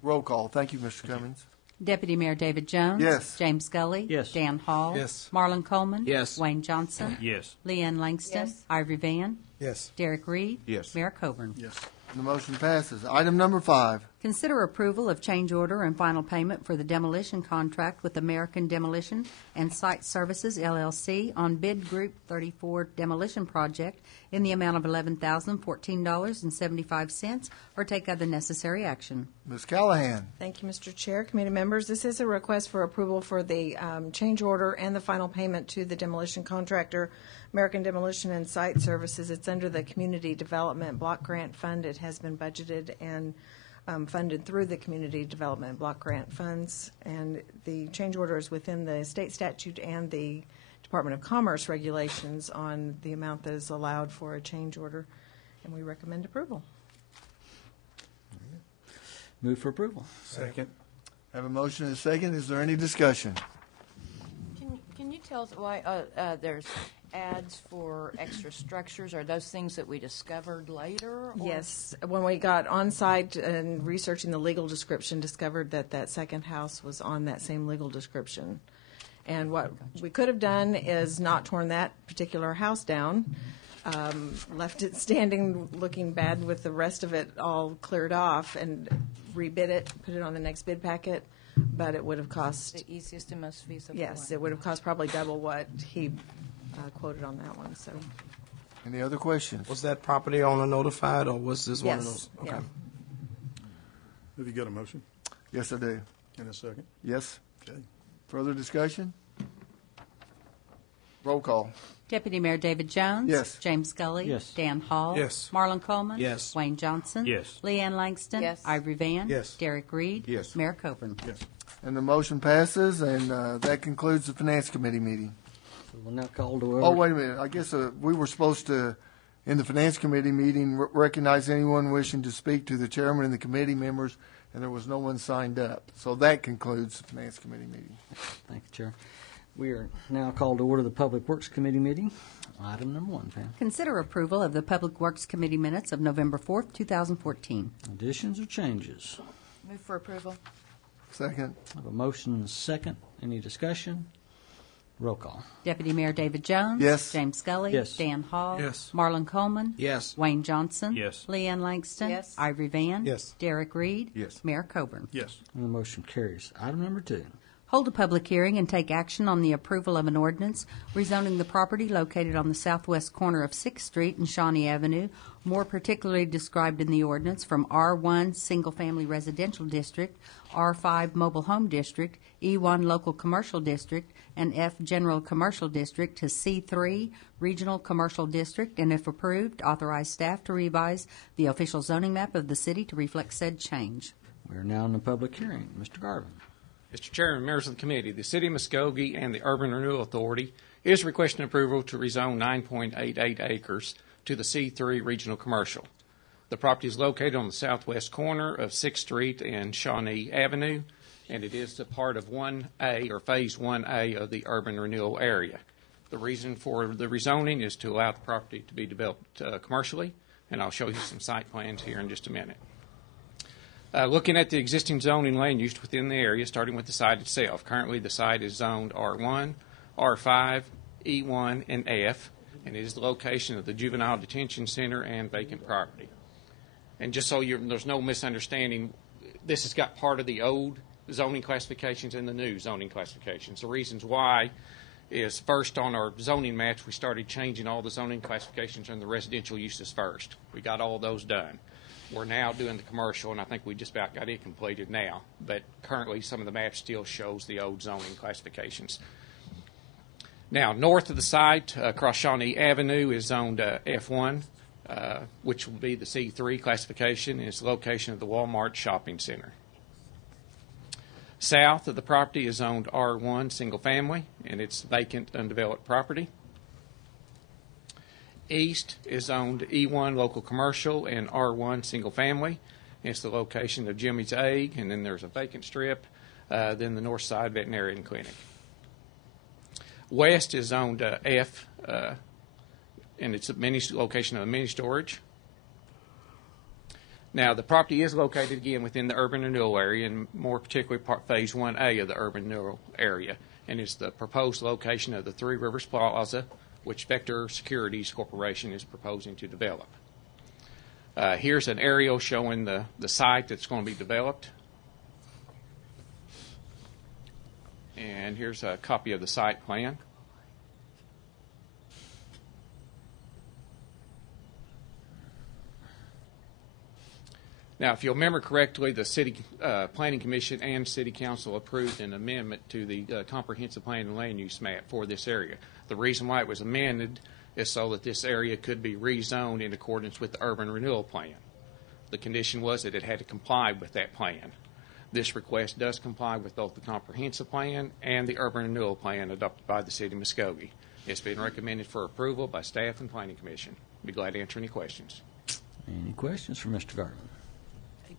Roll call. Thank you, Mr. Cummings. Deputy Mayor David Jones. Yes. James Scully. Yes. Dan Hall. Yes. Marlon Coleman. Yes. Wayne Johnson. Yes. Leanne Langston. Yes. Ivory Van. Yes. Derek Reed. Yes. Mayor Coburn. Yes. And the motion passes. Item number 5. Consider approval of change order and final payment for the demolition contract with American Demolition and Site Services, LLC, on bid group 34 demolition project in the amount of $11,014.75, or take other necessary action. Ms. Callahan. Thank you, Mr. Chair, committee members. This is a request for approval for the change order and the final payment to the demolition contractor, American Demolition and Site Services. It's under the Community Development Block Grant Fund. It has been budgeted and funded through the Community Development Block Grant funds, and the change order is within the state statute and the Department of Commerce regulations on the amount that is allowed for a change order, and we recommend approval. Move for Second. I have a motion and a second. Is there any discussion? Can you tell us why there's ads for extra structures? Are those things that we discovered later? Or? Yes, when we got on site and researching the legal description, discovered that that second house was on that same legal description. And what we could have done is not torn that particular house down, left it standing looking bad with the rest of it all cleared off, and rebid it, put it on the next bid packet, but it would have cost... The easiest and most feasible Yes, way. it would have cost probably double what he quoted on that one, so... Any other questions? Was that property owner notified, or was this one of Yes, those? Okay. yeah. Have you got a motion? Yes, I do. In a second. Yes. Okay. Further discussion? Roll call. Deputy Mayor David Jones. Yes. James Scully. Yes. Dan Hall. Yes. Marlon Coleman. Yes. Wayne Johnson. Yes. Leanne Langston. Yes. Ivory Van. Yes. Derek Reed. Yes. Mayor Coburn. Yes. And the motion passes, and that concludes the Finance Committee meeting. We'll now call to order. Oh, wait a minute. I guess we were supposed to, in the Finance Committee meeting, recognize anyone wishing to speak to the chairman and the committee members, and there was no one signed up. So that concludes the Finance Committee meeting. Thank you, Chair. We are now called to order the Public Works Committee meeting. Item number 1, Pam. Consider approval of the Public Works Committee minutes of November 4th, 2014. Additions or changes? Move for approval. Second. I have a motion and a second. Any discussion? Roll call. Deputy Mayor David Jones. Yes. James Scully. Yes. Dan Hall. Yes. Marlon Coleman. Yes. Wayne Johnson. Yes. Leanne Langston. Yes. Ivory Van. Yes. Derek Reed. Yes. Mayor Coburn. Yes. And the motion carries. Item number 2. Hold a public hearing and take action on the approval of an ordinance rezoning the property located on the southwest corner of 6th Street and Shawnee Avenue, more particularly described in the ordinance, from R1 Single Family Residential District, R5 Mobile Home District, E1 Local Commercial District, and F General Commercial District to C3 Regional Commercial District, and if approved, authorize staff to revise the official zoning map of the city to reflect said change. We are now in the public hearing. Mr. Garvin. Mr. Chairman, members of the committee, the City of Muskogee and the Urban Renewal Authority is requesting approval to rezone 9.88 acres to the C3 Regional Commercial. The property is located on the southwest corner of 6th Street and Shawnee Avenue, and it is a part of 1A or Phase 1A of the Urban Renewal area. The reason for the rezoning is to allow the property to be developed commercially, and I'll show you some site plans here in just a minute. Looking at the existing zoning land use within the area, starting with the site itself. Currently, the site is zoned R1, R5, E1, and F, and it is the location of the Juvenile Detention Center and vacant property. And just so there's no misunderstanding, this has got part of the old zoning classifications and the new zoning classifications. The reasons why is, first, on our zoning maps, we started changing all the zoning classifications and the residential uses first. We got all those done. We're now doing the commercial, and I think we just about got it completed now. But currently, some of the maps still shows the old zoning classifications. Now, north of the site, across Shawnee Avenue, is zoned F1, which will be the C3 classification, and it's the location of the Walmart Shopping Center. South of the property is zoned R1 single family, and it's vacant, undeveloped property. East is zoned E1 local commercial and R1 single family. It's the location of Jimmy's Egg, and then there's a vacant strip, then the north side veterinarian clinic. West is zoned F, and it's a location of a mini storage. Now, the property is located again within the urban renewal area, and more particularly Phase 1A of the urban renewal area, and it's the proposed location of the Three Rivers Plaza, which Vector Securities Corporation is proposing to develop. Here's an aerial showing the site that's going to be developed. And here's a copy of the site plan. Now, if you'll remember correctly, the City Planning Commission and City Council approved an amendment to the Comprehensive Plan and Land Use Map for this area. The reason why it was amended is so that this area could be rezoned in accordance with the Urban Renewal Plan. The condition was that it had to comply with that plan. This request does comply with both the Comprehensive Plan and the Urban Renewal Plan adopted by the City of Muskogee. It's been recommended for approval by staff and Planning Commission. I'd be glad to answer any questions. Any questions for Mr. Garvin?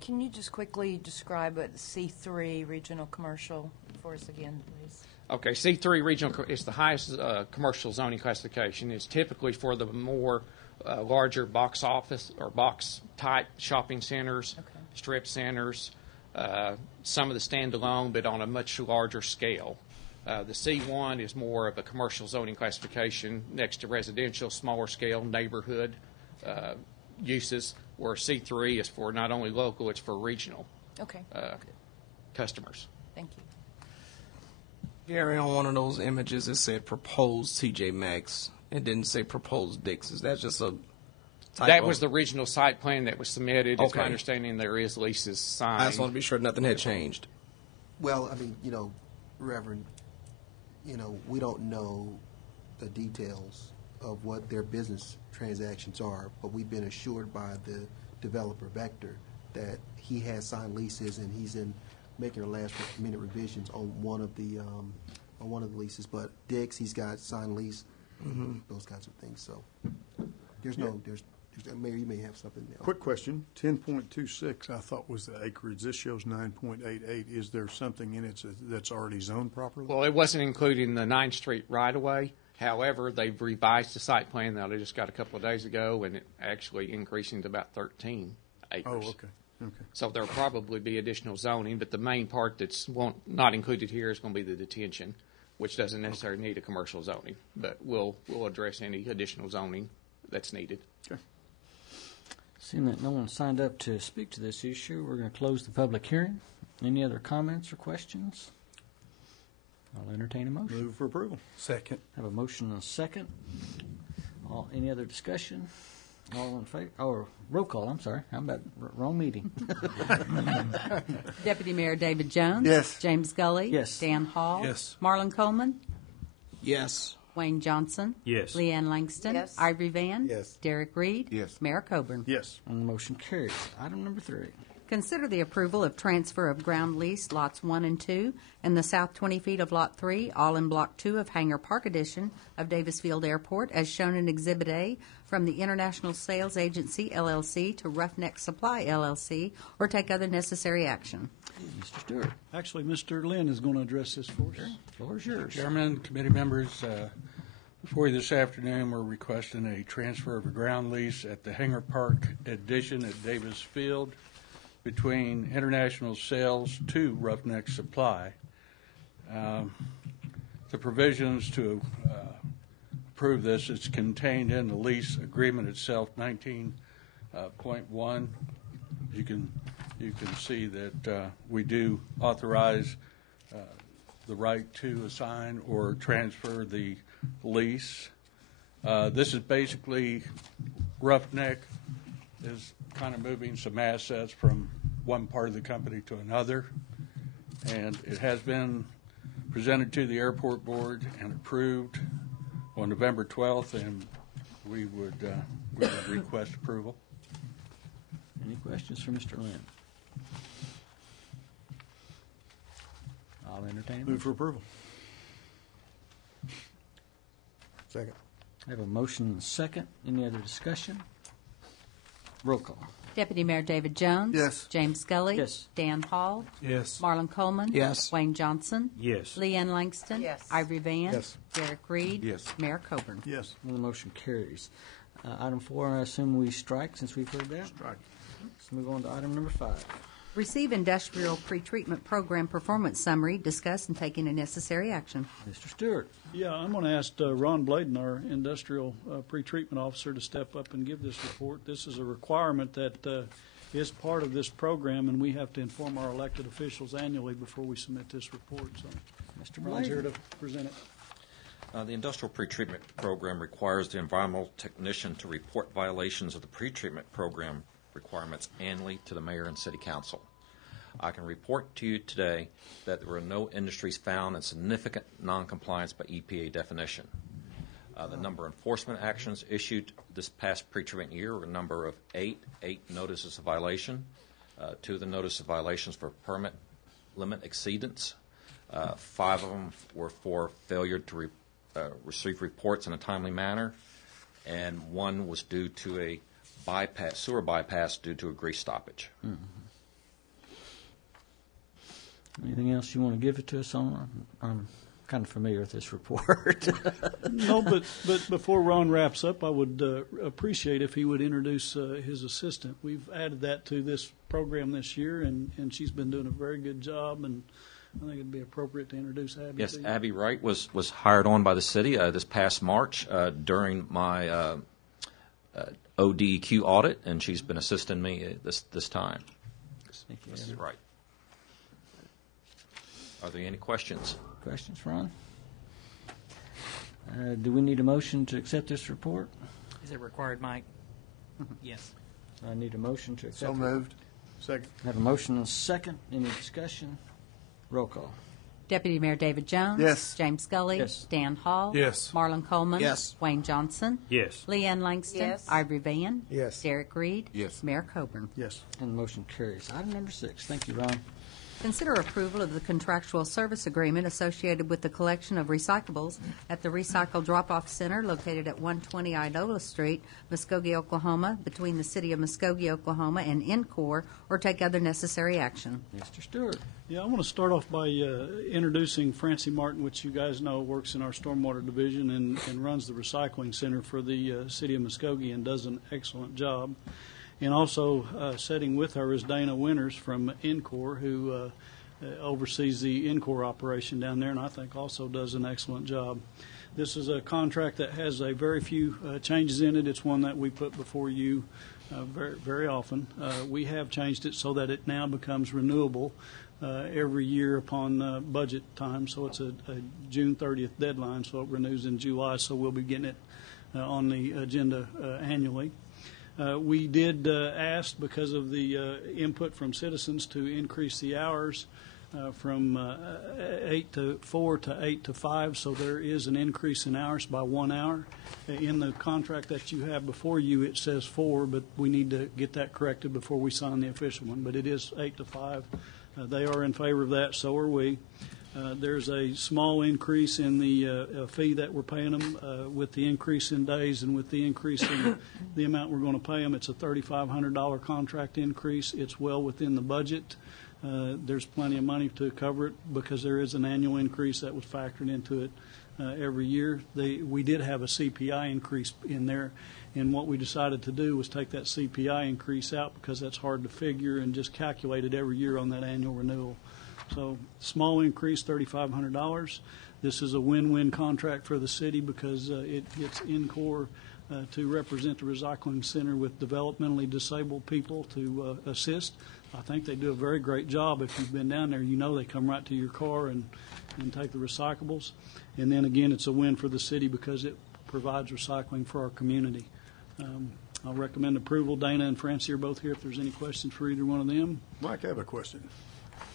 Can you just quickly describe what C3 regional commercial for us again, please? Okay, C3 regional is the highest commercial zoning classification. It's typically for the more larger box office or box type shopping centers, strip centers, some of the standalone, but on a much larger scale. The C1 is more of a commercial zoning classification next to residential, smaller scale neighborhood uses, where C3 is for not only local, it's for regional customers. Thank you. Gary, on one of those images, it said proposed TJ Maxx. It didn't say proposed Dick's. Is that just a typo? That was the original site plan that was submitted. It's my Okay. understanding there is leases signed. I just want to be sure nothing had changed. Well, I mean, Reverend, we don't know the details of what their business transactions are, but we've been assured by the developer Vector that he has signed leases and he's making the last minute revisions on one of the leases. But Dick's, he's got signed lease, those kinds of things. So there's Mayor, you may have something else. Quick question, 10.26 I thought was the acreage. This shows 9.88. Is there something in it that's already zoned properly? Well, it wasn't included in the 9th Street right-of-way. However, they've revised the site plan that I just got a couple of days ago, and it actually increasing to about 13 acres. Oh, okay. So there'll probably be additional zoning, but the main part that's not included here is going to be the detention, which doesn't necessarily need a commercial zoning, but we'll address any additional zoning that's needed. Okay. Seeing that no one signed up to speak to this issue, we're going to close the public hearing. Any other comments or questions? I'll entertain a motion. Move for approval. Second. Have a motion and a second. Any other discussion? All in favor? Oh, roll call. I'm sorry. I'm about wrong meeting. Deputy Mayor David Jones. Yes. James Gully. Yes. Dan Hall. Yes. Marlon Coleman. Yes. Wayne Johnson. Yes. Leanne Langston. Yes. Ivory Van. Yes. Derek Reed. Yes. Mayor Coburn. Yes. And the motion carries. Item number 3. Consider the approval of transfer of ground lease lots 1 and 2 and the south 20 feet of lot 3, all in block 2 of Hangar Park Edition of Davis Field Airport, as shown in Exhibit A, from the International Sales Agency, LLC, to Roughneck Supply, LLC, or take other necessary action. Mr. Stewart, Actually, Mr. Lynn is going to address this for us. the floor is yours. Chairman, committee members, before you this afternoon, we're requesting a transfer of a ground lease at the Hangar Park Addition at Davis Field between International Sales to Roughneck Supply. The provisions to approve this, it's contained in the lease agreement itself, 19.1. You can see that we do authorize the right to assign or transfer the lease. This is basically Roughneck is kind of moving some assets from one part of the company to another, and it has been presented to the airport board and approved on November 12th, and we would request approval. Any questions for Mr. Lynn? I'll entertain a Move motion. for approval. Second. I have a motion and a second. Any other discussion? Roll call. Deputy Mayor David Jones. Yes. James Scully. Yes. Dan Hall. Yes. Marlon Coleman. Yes. Wayne Johnson. Yes. Leanne Langston. Yes. Ivory Van. Yes. Derek Reed. Yes. Mayor Coburn. Yes. And the motion carries. Item 4, I assume we strike since we've heard that. Strike. Let's move on to item number 5. Receive industrial pretreatment program performance summary, discuss and take any necessary action. Mr. Stewart. Yeah, I'm going to ask Ron Bladen, our industrial pretreatment officer, to step up and give this report. This is a requirement that is part of this program, and we have to inform our elected officials annually before we submit this report. So Mr. Ron's here Bladen. to present it. The industrial pretreatment program requires the environmental technician to report violations of the pretreatment program requirements annually to the mayor and city council. I can report to you today that there were no industries found in significant noncompliance by EPA definition. The number of enforcement actions issued this past pretreatment year were a number of eight notices of violation. 2 of the notices of violations for permit limit exceedance. 5 of them were for failure to receive reports in a timely manner, and 1 was due to a sewer bypass due to a grease stoppage. Anything else you want to give it to us on? I'm kind of familiar with this report. No, but before Ron wraps up, I would appreciate if he would introduce his assistant. We've added that to this program this year, and she's been doing a very good job, and I think it'd be appropriate to introduce Abby. Yes, to you. Abby Wright was hired on by the city this past March during my ODEQ audit, and she's been assisting me this time. Thank you, Mrs. Abby. Wright. Are there any questions? Questions, Ron? Do we need a motion to accept this report? Is it required, Mike? Yes. I need a motion to accept. So moved. Second. I have a motion and a second. Any discussion? Roll call. Deputy Mayor David Jones. Yes. James Scully. Yes. Dan Hall. Yes. Marlon Coleman. Yes. Wayne Johnson. Yes. Leanne Langston. Yes. Ivory Van. Yes. Derek Reed. Yes. Mayor Coburn. Yes. And the motion carries. Item number 6. Thank you, Ron. Consider approval of the contractual service agreement associated with the collection of recyclables at the Recycle Drop-Off Center located at 120 Idola Street, Muskogee, Oklahoma, between the City of Muskogee, Oklahoma, and Encore, or take other necessary action. Mr. Stewart. Yeah, I want to start off by introducing Francie Martin, which you guys know works in our stormwater division and runs the recycling center for the City of Muskogee and does an excellent job. And also sitting with her is Dana Winters from Encore, who oversees the Encore operation down there, and I think also does an excellent job. This is a contract that has a very few changes in it. It's one that we put before you very, very often. We have changed it so that it now becomes renewable every year upon budget time. So it's a June 30th deadline, so it renews in July, so we'll be getting it on the agenda annually. We did ask, because of the input from citizens, to increase the hours from 8 to 4 to 8 to 5, so there is an increase in hours by 1 hour. In the contract that you have before you, it says 4, but we need to get that corrected before we sign the official one, but it is 8 to 5. They are in favor of that, so are we. There's a small increase in the fee that we're paying them with the increase in days and with the increase in the amount we're going to pay them. It's a $3,500 contract increase. It's well within the budget. There's plenty of money to cover it because there is an annual increase that was factored into it every year. We did have a CPI increase in there, and what we decided to do was take that CPI increase out because that's hard to figure and just calculate it every year on that annual renewal. So small increase, $3,500. This is a win-win contract for the city because it gets Encore to represent the recycling center with developmentally disabled people to assist. I think they do a very great job. If you've been down there, you know they come right to your car and take the recyclables. And then again, it's a win for the city because it provides recycling for our community. I'll recommend approval. Dana and Francie are both here if there's any questions for either one of them. Mike, I have a question.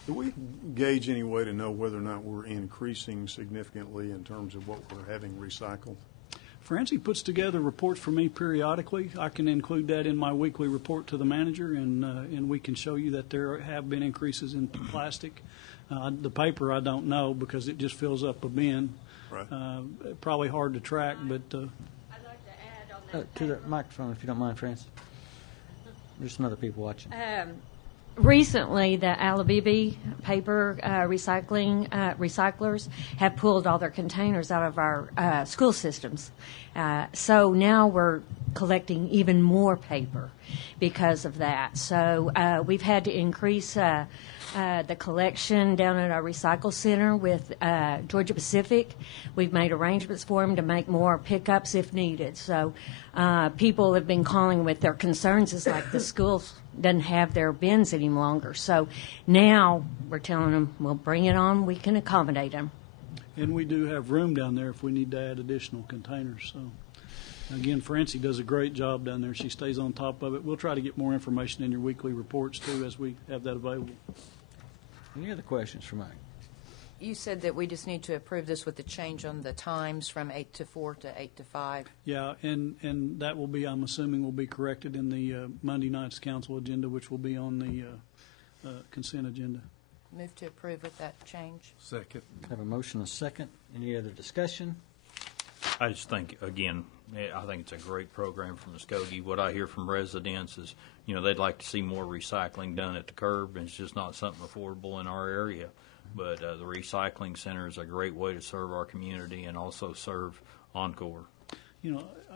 Do we gauge any way to know whether or not we're increasing significantly in terms of what we're having recycled? Francie puts together reports for me periodically. I can include that in my weekly report to the manager, and we can show you that there have been increases in plastic. The paper I don't know because it just fills up a bin. Right. Probably hard to track, but... I'd like to add on that. To the microphone, if you don't mind, Francis. There's some other people watching. Recently, the Alabibi paper recyclers have pulled all their containers out of our school systems. So now we're collecting even more paper because of that. So we've had to increase the collection down at our recycle center with Georgia Pacific. We've made arrangements for them to make more pickups if needed. So people have been calling with their concerns. It's like the schools doesn't have their bins any longer. So now we're telling them, we'll bring it on. We can accommodate them. And we do have room down there if we need to add additional containers. So, again, Francie does a great job down there. She stays on top of it. We'll try to get more information in your weekly reports, too, as we have that available. Any other questions for Mike? You said that we just need to approve this with the change on the times from 8 to 4 to 8 to 5. Yeah, and that will be, I'm assuming, will be corrected in the Monday night's council agenda, which will be on the consent agenda. Move to approve with that change. Second. Have a motion and a second. Any other discussion? I just think, again, I think it's a great program from Muskogee. What I hear from residents is, they'd like to see more recycling done at the curb, and it's just not something affordable in our area. But the recycling center is a great way to serve our community and also serve Encore.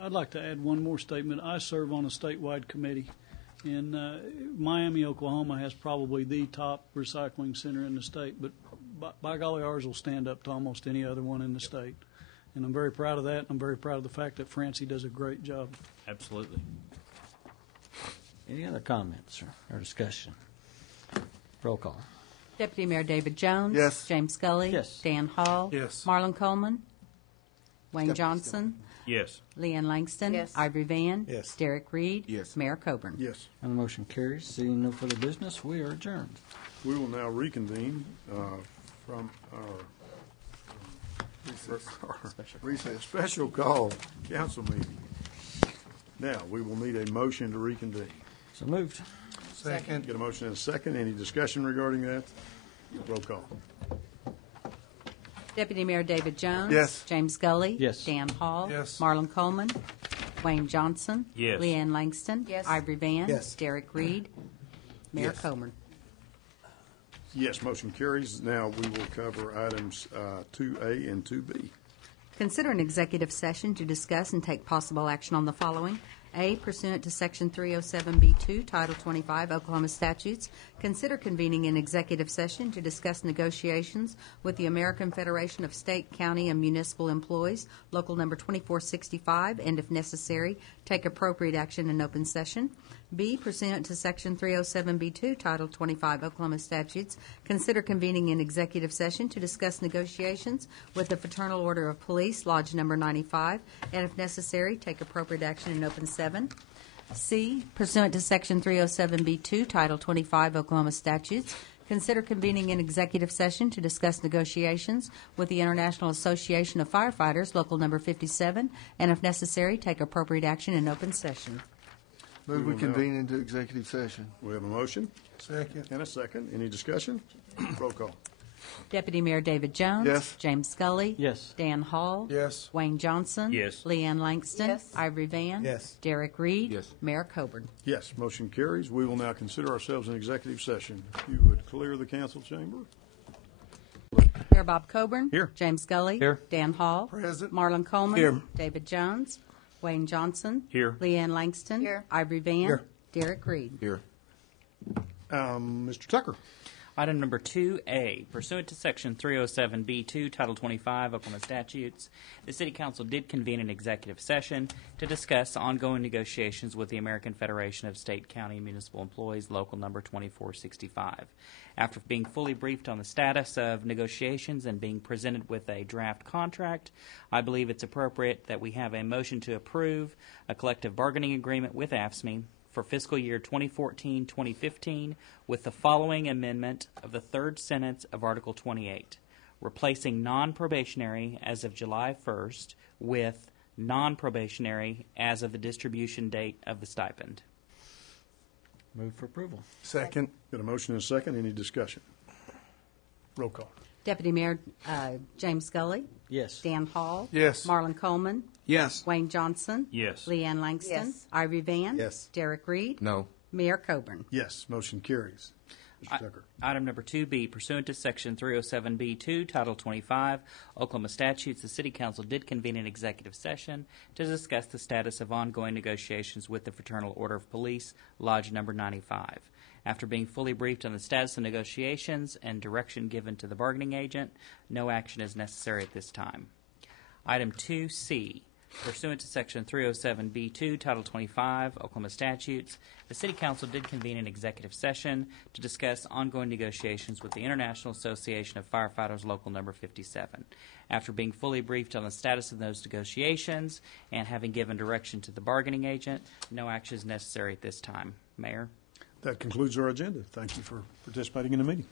I'd like to add one more statement. I serve on a statewide committee, and Miami, Oklahoma has probably the top recycling center in the state, but by golly, ours will stand up to almost any other one in the state. And I'm very proud of that, and I'm very proud of the fact that Francie does a great job. Absolutely. Any other comments or discussion? Roll call. Deputy Mayor David Jones. Yes. James Scully. Yes. Dan Hall. Yes. Marlon Coleman. Wayne Johnson. Yes. Leanne Langston. Yes. Ivory Van. Yes. Derek Reed. Yes. Mayor Coburn. Yes. And the motion carries. Seeing no further business, we are adjourned. We will now reconvene from our special call council meeting. Now, we will need a motion to reconvene. So moved. Second. Get a motion and a second. Any discussion regarding that? Roll call. Deputy Mayor David Jones. Yes. James Scully. Yes. Dan Hall. Yes. Marlon Coleman. Wayne Johnson. Yes. Leanne Langston. Yes. Ivory Van. Yes. Derek Reed. Mayor Yes. Coburn. Yes, motion carries. Now, we will cover items 2A and 2B. Consider an executive session to discuss and take possible action on the following. A, pursuant to Section 307B2, Title 25 Oklahoma statutes, consider convening an executive session to discuss negotiations with the American Federation of State, County, and Municipal Employees, Local Number 2465, and if necessary, take appropriate action in open session. B, pursuant to Section 307B2, Title 25 Oklahoma statutes, consider convening an executive session to discuss negotiations with the Fraternal Order of Police, Lodge Number 95, and if necessary, take appropriate action in open session. C, pursuant to Section 307B2, Title 25 Oklahoma statutes, consider convening an executive session to discuss negotiations with the International Association of Firefighters, Local Number 57, and if necessary, take appropriate action in open session. Move we convene into executive session. We have a motion Second. and a second. Any discussion? Roll call. Deputy Mayor David Jones. Yes. James Scully. Yes. Dan Hall. Yes. Wayne Johnson. Yes. Leanne Langston. Yes. Ivory Van. Yes. Derek Reed. Yes. Mayor Coburn. Yes, motion carries. We will now consider ourselves in executive session. If you would clear the council chamber. Mayor Bob Coburn. Here. James Scully. Here. Dan Hall. Present. Marlon Coleman. Here. David Jones. Wayne Johnson. Here. Leanne Langston. Here. Ivory Van. Here. Derek Reed. Here. Mr. Tucker. Item number 2A, pursuant to Section 307B2, Title 25 Oklahoma statutes, the City Council did convene an executive session to discuss ongoing negotiations with the American Federation of State, County, and Municipal Employees, Local Number 2465. After being fully briefed on the status of negotiations and being presented with a draft contract, I believe it's appropriate that we have a motion to approve a collective bargaining agreement with AFSCME for fiscal year 2014-2015 with the following amendment of the third sentence of Article 28, replacing non-probationary as of July 1st with non-probationary as of the distribution date of the stipend. Move for approval. Second. Got a motion and a second. Any discussion? Roll call. Deputy Mayor James Scully. Yes. Dan Hall. Yes. Marlon Coleman. Yes. Wayne Johnson. Yes. Leanne Langston. Yes. Ivory Van. Yes. Derek Reed. No. Mayor Coburn. Yes, motion carries. Mr. Tucker. Item number 2B, pursuant to Section 307B2, Title 25, Oklahoma statutes, the City Council did convene an executive session to discuss the status of ongoing negotiations with the Fraternal Order of Police, Lodge Number 95. After being fully briefed on the status of negotiations and direction given to the bargaining agent, no action is necessary at this time. Item 2C, pursuant to Section 307B2, Title 25, Oklahoma statutes, the City Council did convene an executive session to discuss ongoing negotiations with the International Association of Firefighters, Local Number 57. After being fully briefed on the status of those negotiations and having given direction to the bargaining agent, no action is necessary at this time. Mayor? That concludes our agenda. Thank you for participating in the meeting.